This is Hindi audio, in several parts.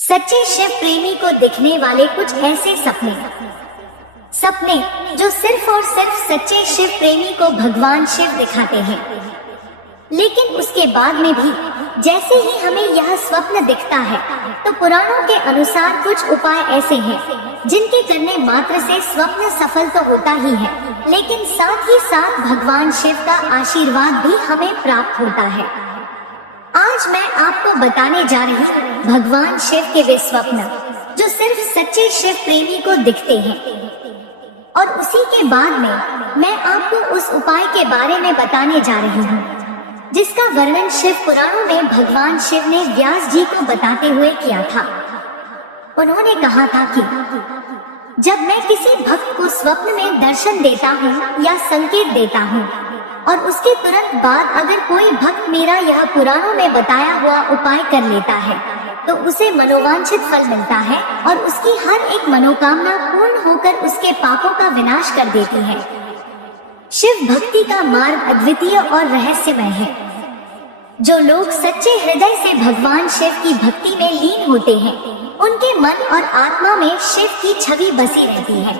सच्चे शिव प्रेमी को दिखने वाले कुछ ऐसे सपने जो सिर्फ और सिर्फ सच्चे शिव प्रेमी को भगवान शिव दिखाते हैं। लेकिन उसके बाद में भी जैसे ही हमें यह स्वप्न दिखता है तो पुराणों के अनुसार कुछ उपाय ऐसे हैं जिनके करने मात्र से स्वप्न सफल तो होता ही है, लेकिन साथ ही साथ भगवान शिव का आशीर्वाद भी हमें प्राप्त होता है। आज मैं आपको बताने जा रही हूँ भगवान शिव के वे स्वप्न जो सिर्फ सच्चे शिव प्रेमी को दिखते हैं, और उसी के बाद में मैं आपको उस उपाय के बारे में बताने जा रही हूँ जिसका वर्णन शिव पुराणों में भगवान शिव ने व्यास जी को बताते हुए किया था। उन्होंने कहा था कि जब मैं किसी भक्त को स्वप्न में दर्शन देता हूँ या संकेत देता हूँ और उसके तुरंत बाद अगर कोई भक्त मेरा यह पुराणों में बताया हुआ उपाय कर लेता है तो उसे मनोवांछित फल मिलता है और उसकी हर एक मनोकामना पूर्ण होकर उसके पापों का विनाश कर देती है। शिव भक्ति का मार्ग अद्वितीय और रहस्यमय है। जो लोग सच्चे हृदय से भगवान शिव की भक्ति में लीन होते हैं उनके मन और आत्मा में शिव की छवि बसी रहती है।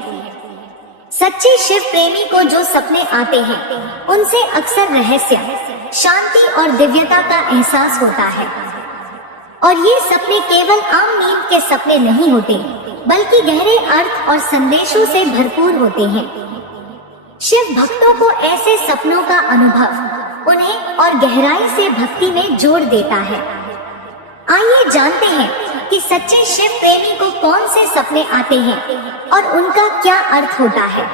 सच्चे शिव प्रेमी को जो सपने आते हैं उनसे अक्सर रहस्य, शांति और दिव्यता का एहसास होता है, और ये सपने केवल आम नींद के सपने नहीं होते बल्कि गहरे अर्थ और संदेशों से भरपूर होते हैं। शिव भक्तों को ऐसे सपनों का अनुभव उन्हें और गहराई से भक्ति में जोड़ देता है। आइए जानते हैं कि सच्चे शिव प्रेमी को कौन से सपने आते हैं और उनका क्या अर्थ होता है।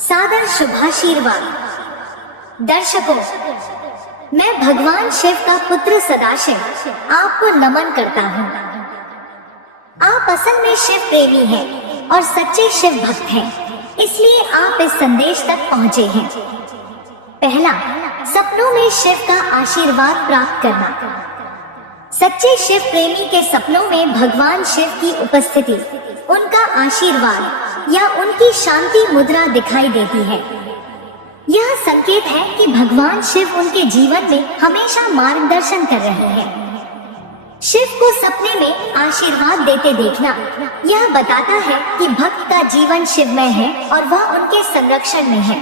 सादर शुभाशीर्वाद। दर्शकों, मैं भगवान शिव का पुत्र सदाशिव आपको नमन करता हूँ। आप असल में शिव प्रेमी हैं और सच्चे शिव भक्त हैं, इसलिए आप इस संदेश तक पहुँचे हैं। पहला, सपनों में शिव का आशीर्वाद प्राप्त करना। सच्चे शिव प्रेमी के सपनों में भगवान शिव की उपस्थिति, उनका आशीर्वाद या उनकी शांति मुद्रा दिखाई देती है। यह संकेत है कि भगवान शिव उनके जीवन में हमेशा मार्गदर्शन कर रहे हैं। शिव को सपने में आशीर्वाद देते देखना यह बताता है कि भक्त का जीवन शिवमय है और वह उनके संरक्षण में है।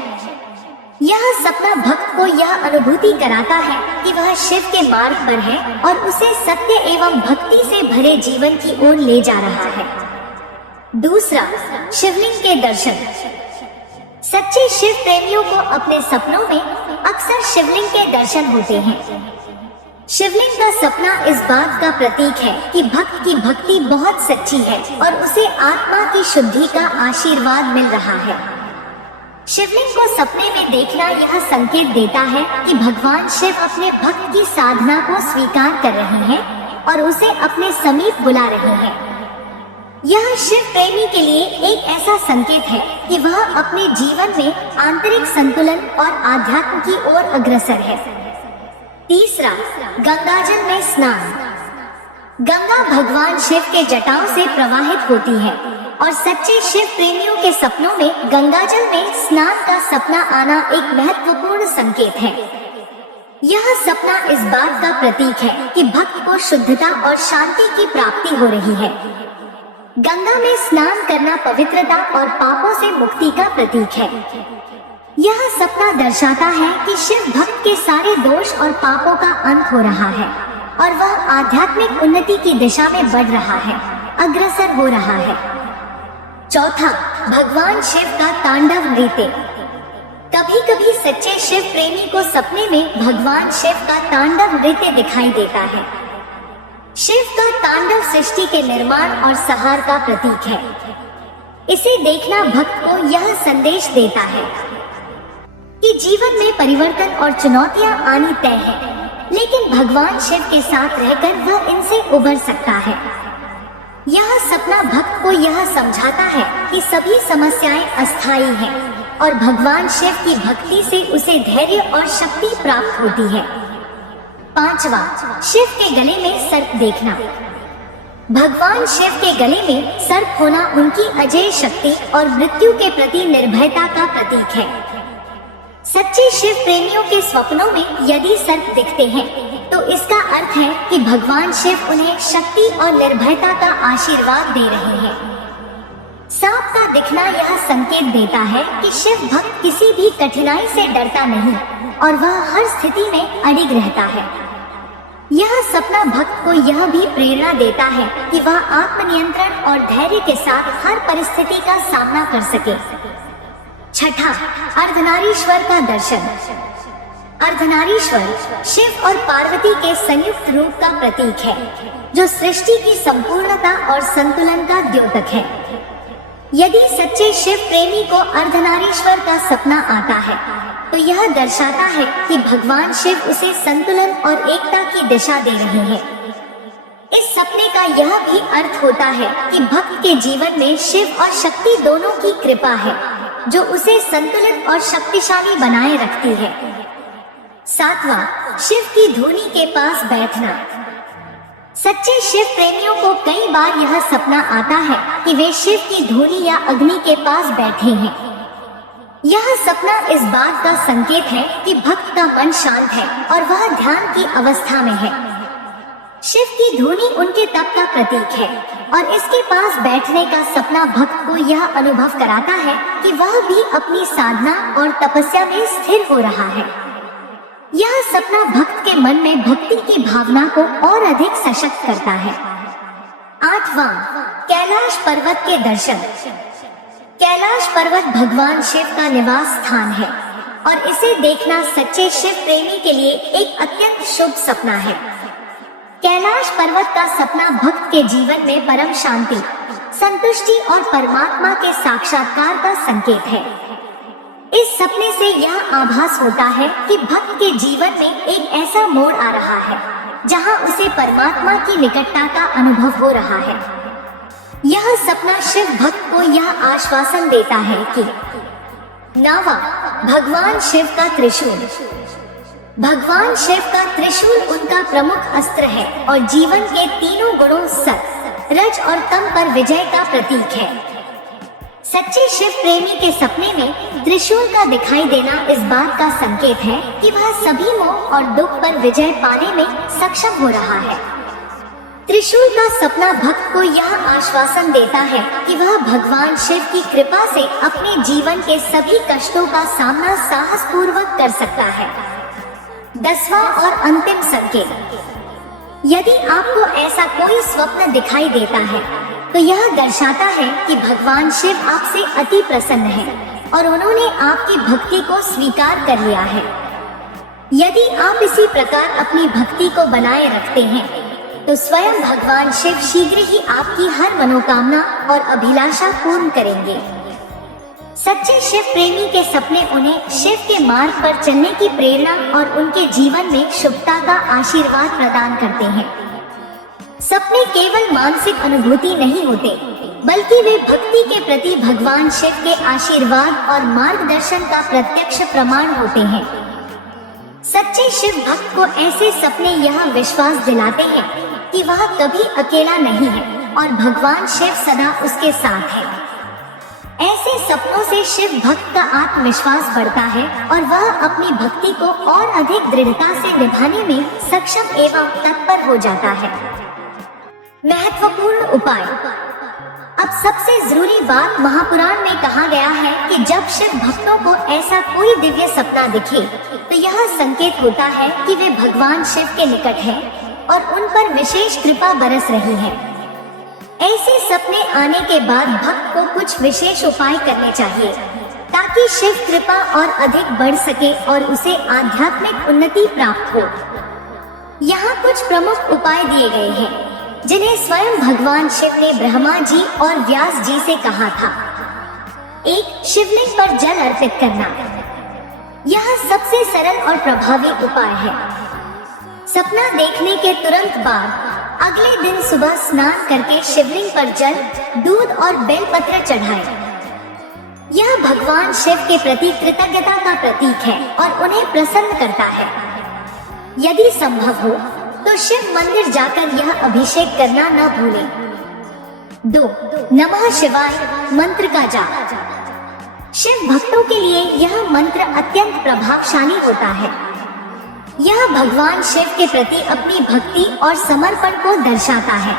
यह सपना भक्त को यह अनुभूति कराता है कि वह शिव के मार्ग पर है और उसे सत्य एवं भक्ति से भरे जीवन की ओर ले जा रहा है। दूसरा, शिवलिंग के दर्शन। सच्चे शिव प्रेमियों को अपने सपनों में अक्सर शिवलिंग के दर्शन होते हैं। शिवलिंग का सपना इस बात का प्रतीक है कि भक्त की भक्ति बहुत सच्ची है और उसे आत्मा की शुद्धि का आशीर्वाद मिल रहा है। शिवलिंग को सपने में देखना यह संकेत देता है कि भगवान शिव अपने भक्त की साधना को स्वीकार कर रहे हैं और उसे अपने समीप बुला रहे हैं। यह शिव प्रेमी के लिए एक ऐसा संकेत है कि वह अपने जीवन में आंतरिक संतुलन और आध्यात्म की ओर अग्रसर है। तीसरा, गंगाजल में स्नान। गंगा भगवान शिव के जटाओं से प्रवाहित होती है और सच्चे शिव प्रेमियों के सपनों में गंगाजल में स्नान का सपना आना एक महत्वपूर्ण संकेत है। यह सपना इस बात का प्रतीक है कि भक्त को शुद्धता और शांति की प्राप्ति हो रही है। गंगा में स्नान करना पवित्रता और पापों से मुक्ति का प्रतीक है। यह सपना दर्शाता है कि शिव भक्त के सारे दोष और पापों का अंत हो रहा है और वह आध्यात्मिक उन्नति की दिशा में बढ़ रहा है, अग्रसर हो रहा है। चौथा, भगवान शिव का तांडव नृत्य। कभी कभी सच्चे शिव प्रेमी को सपने में भगवान शिव का तांडव नृत्य दिखाई देता है। शिव का तांडव सृष्टि के निर्माण और संहार का प्रतीक है। इसे देखना भक्त को यह संदेश देता है कि जीवन में परिवर्तन और चुनौतियां आनी तय है, लेकिन भगवान शिव के साथ रहकर वह इनसे उबर सकता है। यह सपना भक्त को यह समझाता है कि सभी समस्याएं अस्थायी हैं और भगवान शिव की भक्ति से उसे धैर्य और शक्ति प्राप्त होती है। पांचवा, शिव के गले में सर्प देखना। भगवान शिव के गले में सर्प होना उनकी अजेय शक्ति और मृत्यु के प्रति निर्भयता का प्रतीक है। सच्चे शिव प्रेमियों के स्वप्नों में यदि सर्प दिखते हैं तो इसका अर्थ है कि भगवान शिव उन्हें शक्ति और निर्भयता का आशीर्वाद दे रहे हैं। सांप का दिखना यह संकेत देता है कि शिव भक्त किसी भी कठिनाई से डरता नहीं और वह हर स्थिति में अडिग रहता है। यह सपना भक्त को यह भी प्रेरणा देता है कि वह आत्मनियंत्रण और धैर्य के साथ हर परिस्थिति का सामना कर सके। छठा, अर्धनारीश्वर का दर्शन। अर्धनारीश्वर शिव और पार्वती के संयुक्त रूप का प्रतीक है, जो सृष्टि की संपूर्णता और संतुलन का द्योतक है। यदि सच्चे शिव प्रेमी को अर्धनारीश्वर का सपना आता है, तो यह दर्शाता है कि भगवान शिव उसे संतुलन और एकता की दिशा दे रहे हैं। इस सपने का यह भी अर्थ होता है कि भक्त के जीवन में शिव और शक्ति दोनों की कृपा है, जो उसे संतुलित और शक्तिशाली बनाए रखती है। सातवां, शिव की धूनी के पास बैठना। सच्चे शिव प्रेमियों को कई बार यह सपना आता है कि वे शिव की धूनी या अग्नि के पास बैठे हैं। यह सपना इस बात का संकेत है कि भक्त का मन शांत है और वह ध्यान की अवस्था में है। शिव की धूनी उनके तप का प्रतीक है और इसके पास बैठने का सपना भक्त को यह अनुभव कराता है कि वह भी अपनी साधना और तपस्या में स्थिर हो रहा है। यह सपना भक्त के मन में भक्ति की भावना को और अधिक सशक्त करता है। आठवां, कैलाश पर्वत के दर्शन। कैलाश पर्वत भगवान शिव का निवास स्थान है और इसे देखना सच्चे शिव प्रेमी के लिए एक अत्यंत शुभ सपना है। कैलाश पर्वत का सपना भक्त के जीवन में परम शांति, संतुष्टि और परमात्मा के साक्षात्कार का संकेत है। इस सपने से यह आभास होता है कि भक्त के जीवन में एक ऐसा मोड़ आ रहा है जहां उसे परमात्मा की निकटता का अनुभव हो रहा है। यह सपना शिव भक्त को यह आश्वासन देता है कि नावा, भगवान शिव का त्रिशूल। भगवान शिव का त्रिशूल उनका प्रमुख अस्त्र है और जीवन के तीनों गुणों सत, रज और तम पर विजय का प्रतीक है। सच्चे शिव प्रेमी के सपने में त्रिशूल का दिखाई देना इस बात का संकेत है कि वह सभी मोह और दुख पर विजय पाने में सक्षम हो रहा है। त्रिशूल का सपना भक्त को यह आश्वासन देता है कि वह भगवान शिव की कृपा से अपने जीवन के सभी कष्टों का सामना साहस पूर्वक कर सकता है। 10वां और अंतिम संकेत। यदि आपको ऐसा कोई स्वप्न दिखाई देता है, तो यह दर्शाता है कि भगवान शिव आपसे अति प्रसन्न है और उन्होंने आपकी भक्ति को स्वीकार कर लिया है। यदि आप इसी प्रकार अपनी भक्ति को बनाए रखते हैं, तो स्वयं भगवान शिव शीघ्र ही आपकी हर मनोकामना और अभिलाषा पूर्ण करेंगे। सच्चे शिव प्रेमी के सपने उन्हें शिव के मार्ग पर चलने की प्रेरणा और उनके जीवन में शुभता का आशीर्वाद प्रदान करते हैं। सपने केवल मानसिक अनुभूति नहीं होते, बल्कि वे भक्ति के प्रति भगवान शिव के आशीर्वाद और मार्गदर्शन का प्रत्यक्ष प्रमाण होते हैं। सच्चे शिव भक्त को ऐसे सपने यह विश्वास दिलाते हैं कि वह कभी अकेला नहीं है और भगवान शिव सदा उसके साथ है। ऐसे सपनों से शिव भक्त का आत्मविश्वास बढ़ता है और वह अपनी भक्ति को और अधिक दृढ़ता से निभाने में सक्षम एवं तत्पर हो जाता है। महत्वपूर्ण उपाय। अब सबसे जरूरी बात, महापुराण में कहा गया है कि जब शिव भक्तों को ऐसा कोई दिव्य सपना दिखे, तो यह संकेत होता है कि वे भगवान शिव के निकट हैं और उन पर विशेष कृपा बरस रही है। ऐसे सपने आने के बाद भक्त को कुछ विशेष उपाय करने चाहिए ताकि शिव कृपा और अधिक बढ़ सके और उसे आध्यात्मिक उन्नति प्राप्त हो। यहाँ कुछ प्रमुख उपाय दिए गए हैं जिन्हें स्वयं भगवान शिव ने ब्रह्मा जी और व्यास जी से कहा था। 1. शिवलिंग पर जल अर्पित करना। यह सबसे सरल और प्रभावी उपाय है। सपना देखने के तुरंत बाद अगले दिन सुबह स्नान करके शिवलिंग पर जल, दूध और बेलपत्र चढ़ाएं। यह भगवान शिव के प्रति कृतज्ञता का प्रतीक है और उन्हें प्रसन्न करता है। यदि संभव हो तो शिव मंदिर जाकर यह अभिषेक करना न भूलें। 2. नमः शिवाय मंत्र का जाप। शिव भक्तों के लिए यह मंत्र अत्यंत प्रभावशाली होता है। यह भगवान शिव के प्रति अपनी भक्ति और समर्पण को दर्शाता है।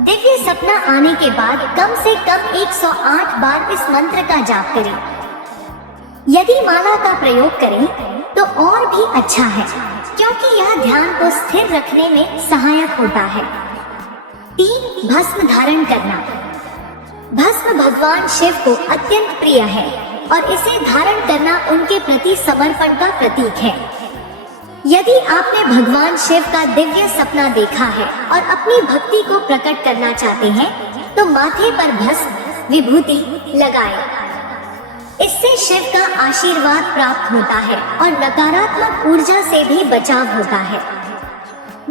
दिव्य सपना आने के बाद कम से कम 108 बार इस मंत्र का जाप करें। यदि माला का प्रयोग करें तो और भी अच्छा है, क्योंकि यह ध्यान को स्थिर रखने में सहायक होता है। 3. भस्म धारण करना। भस्म भगवान शिव को अत्यंत प्रिय है और इसे धारण करना उनके प्रति समर्पण का प्रतीक है। यदि आपने भगवान शिव का दिव्य सपना देखा है और अपनी भक्ति को प्रकट करना चाहते हैं तो माथे पर भस्म विभूति लगाएं। इससे शिव का आशीर्वाद प्राप्त होता है और नकारात्मक ऊर्जा से भी बचाव होता है।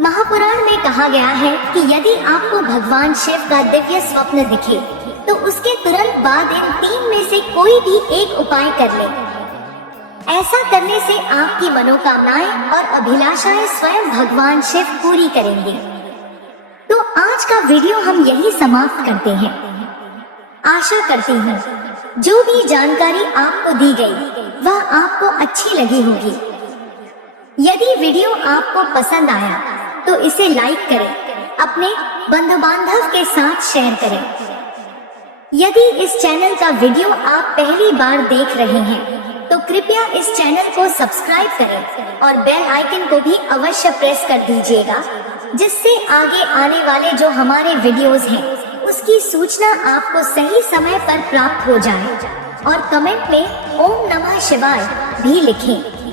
महापुराण में कहा गया है कि यदि आपको भगवान शिव का दिव्य स्वप्न दिखे तो उसके तुरंत बाद इन 3 में से कोई भी एक उपाय कर लें। ऐसा करने से आपकी मनोकामनाएं और अभिलाषाएं स्वयं भगवान शिव पूरी करेंगे। तो आज का वीडियो हम यही समाप्त करते हैं। आशा करती हूँ जो भी जानकारी आपको दी गई वह आपको अच्छी लगी होगी। यदि वीडियो आपको पसंद आया तो इसे लाइक करें, अपने बंधु बांधव के साथ शेयर करें। यदि इस चैनल का वीडियो आप पहली बार देख रहे हैं तो कृपया इस चैनल को सब्सक्राइब करें और बेल आइकन को भी अवश्य प्रेस कर दीजिएगा, जिससे आगे आने वाले जो हमारे वीडियोस हैं उसकी सूचना आपको सही समय पर प्राप्त हो जाए। और कमेंट में ओम नमः शिवाय भी लिखें।